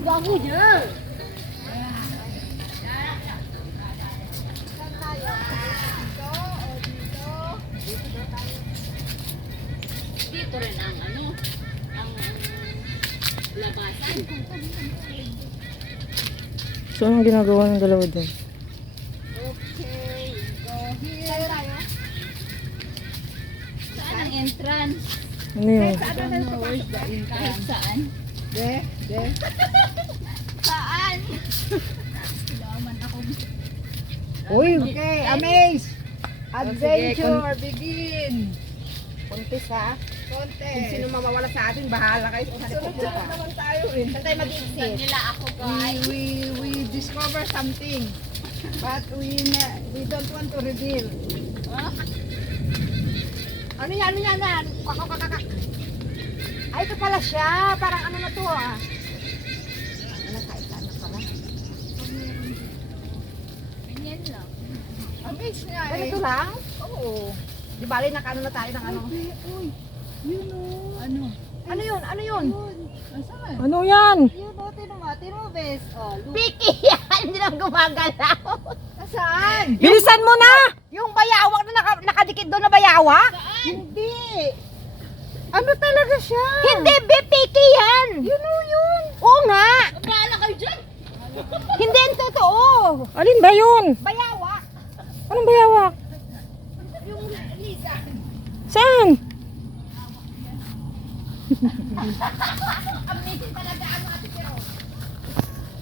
Bago niya. Dito rin ang ang labasan. So, anong ginagawa ng dalawa dyan? Okay, go here. Saan ang entrance? Ano yun? I don't know where's the entrance. Kahit saan. De. Saan? Laman ako. Uy! Okay, amaze. Adventure, begin. Puntis ha? Konti. Kung sino mamawala sa atin, bahala kayo kung saan Sunod pupunta. naman tayo eh. Saan tayo mag-exit? Nila ako guys. We discover something. But we don't want to reveal. Ano yan? Kakakakak. Ay, ito pala siya. Parang ano na to ah. Ano, kaitan na pala. Ganyan lang. Amaze nga eh. Ganito lang? Oo. Di bali, nakaano na tayo ng ano. Uy, you know. Ano? Ano yun? Ano yun? Asan? Ano yan? Yun o, tino mo, bes. Oh, look. Piki yan! Hindi lang gumagalaw. Saan? Bilisan mo na! Yung bayawak na nakadikit doon na bayawak? Hindi. Ano talaga siya? Hindi, Piki yan! You know yun. Oo nga! Bahala kayo dyan. Hindi yung totoo! Alin ba yun? Bayawak! Anong bayawak? Yung Lisa. Saan? Amazing talaga ano ate pero.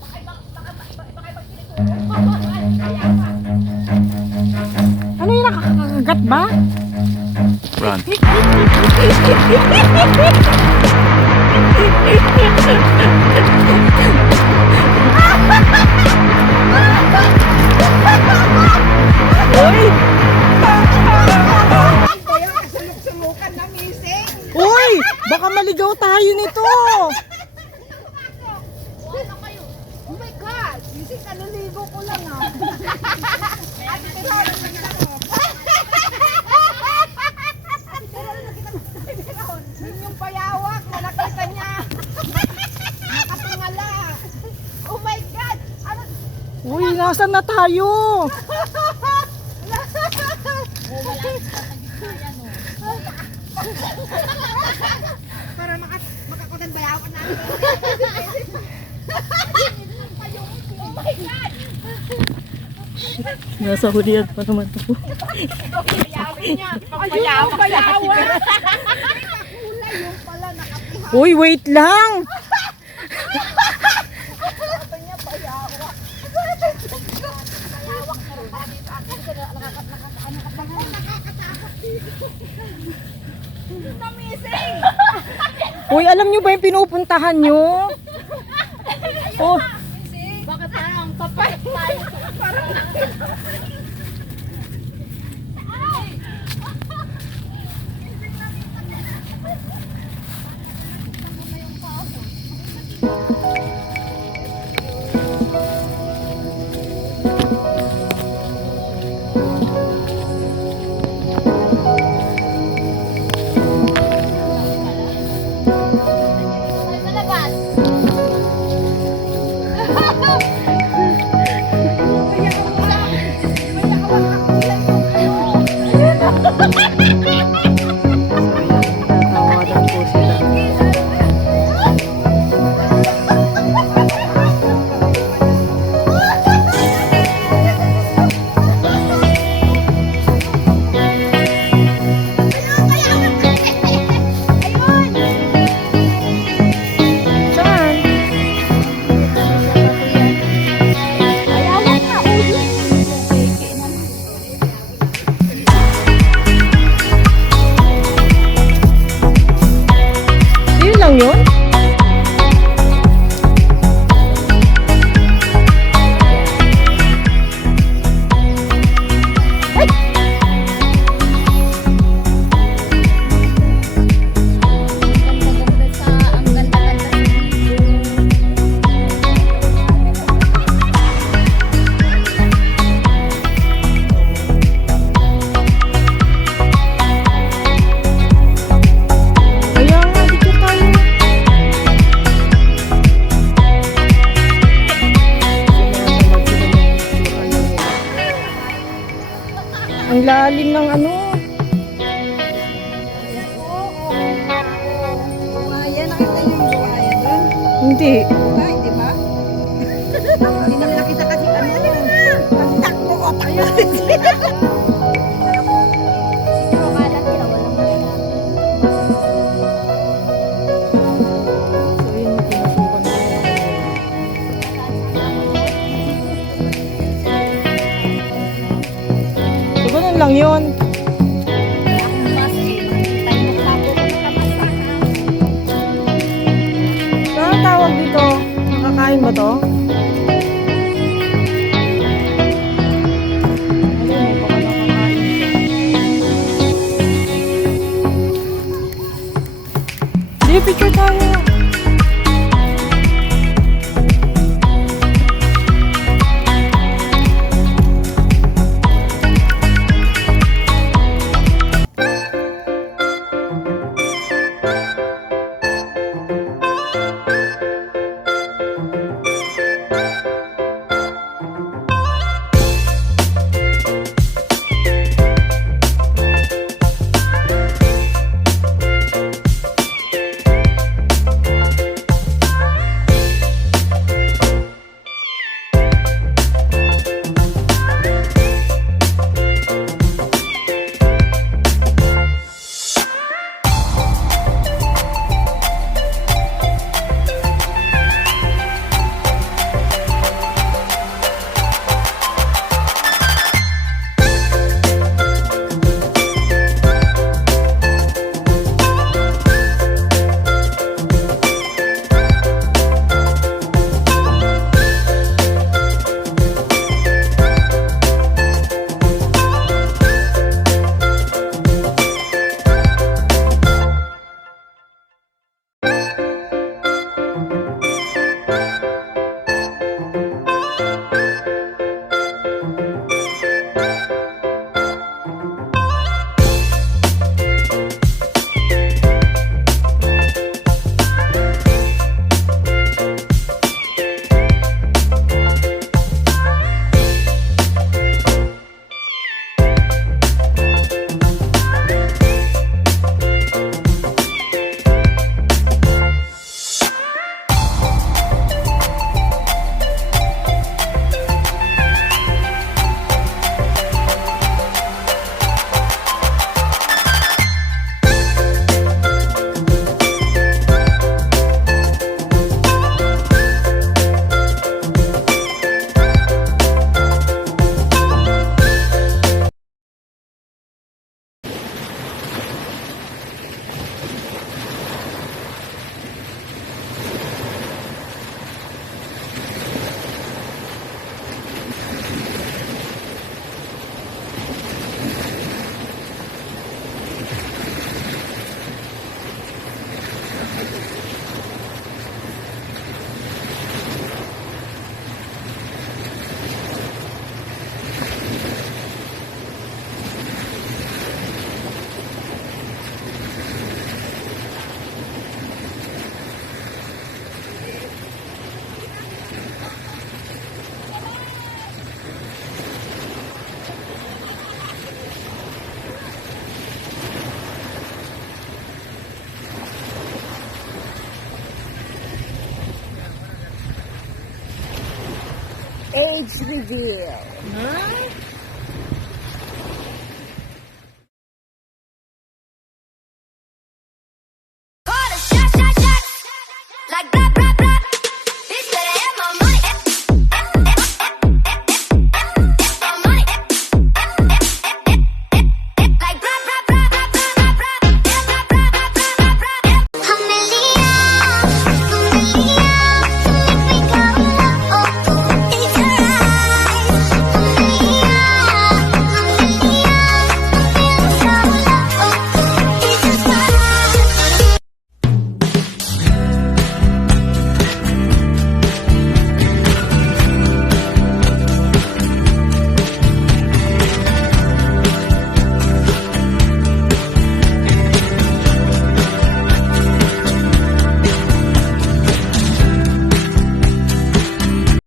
Baka ibang pinituro. Bayawak! Ano Dagat ba? Run. Uy! Kaya kasulok-sulukan na missing. Uy! Baka maligaw tayo nito! Oh my God! Missing kaliligo ko lang ah. Ate Tirol, nakita mo. Ate Tirol, nakita mo. Ate Tirol, yun yung payawak na nakita niya. Nakatungala. Oh my God! Ano? Uy, nasan na tayo? Para makakutan bayawak natin. Nasa hulihan pa naman ako. Ayun, bayawak. Kulay yung pala nakatihan. Uy, wait lang! Niya bayawak. Uy, alam nyo ba yung pinupuntahan nyo? Oh, Bakit parang papay tayo? Sa labas. tatawagan po sila. Saan? Yun lang yun? Ang ganda-ganda. Kaya nga, dito tayo. Ang lalim ng ano. Buhaya, nakita niyo yung buhaya doon? Hindi. Ay, di ba? Hindi namin nakita kasi ano. Pagtakbo ko tayo. Siguro kala nila walang masya. So yun, pinasukan na. So ganun lang yun. Ang mas makikita yung tapo ko nakamasakan. So ang tawag dito, nakakain ba to? Ayun, baka nakakain siya. Hindi, picture tayo. age reveal. Ay,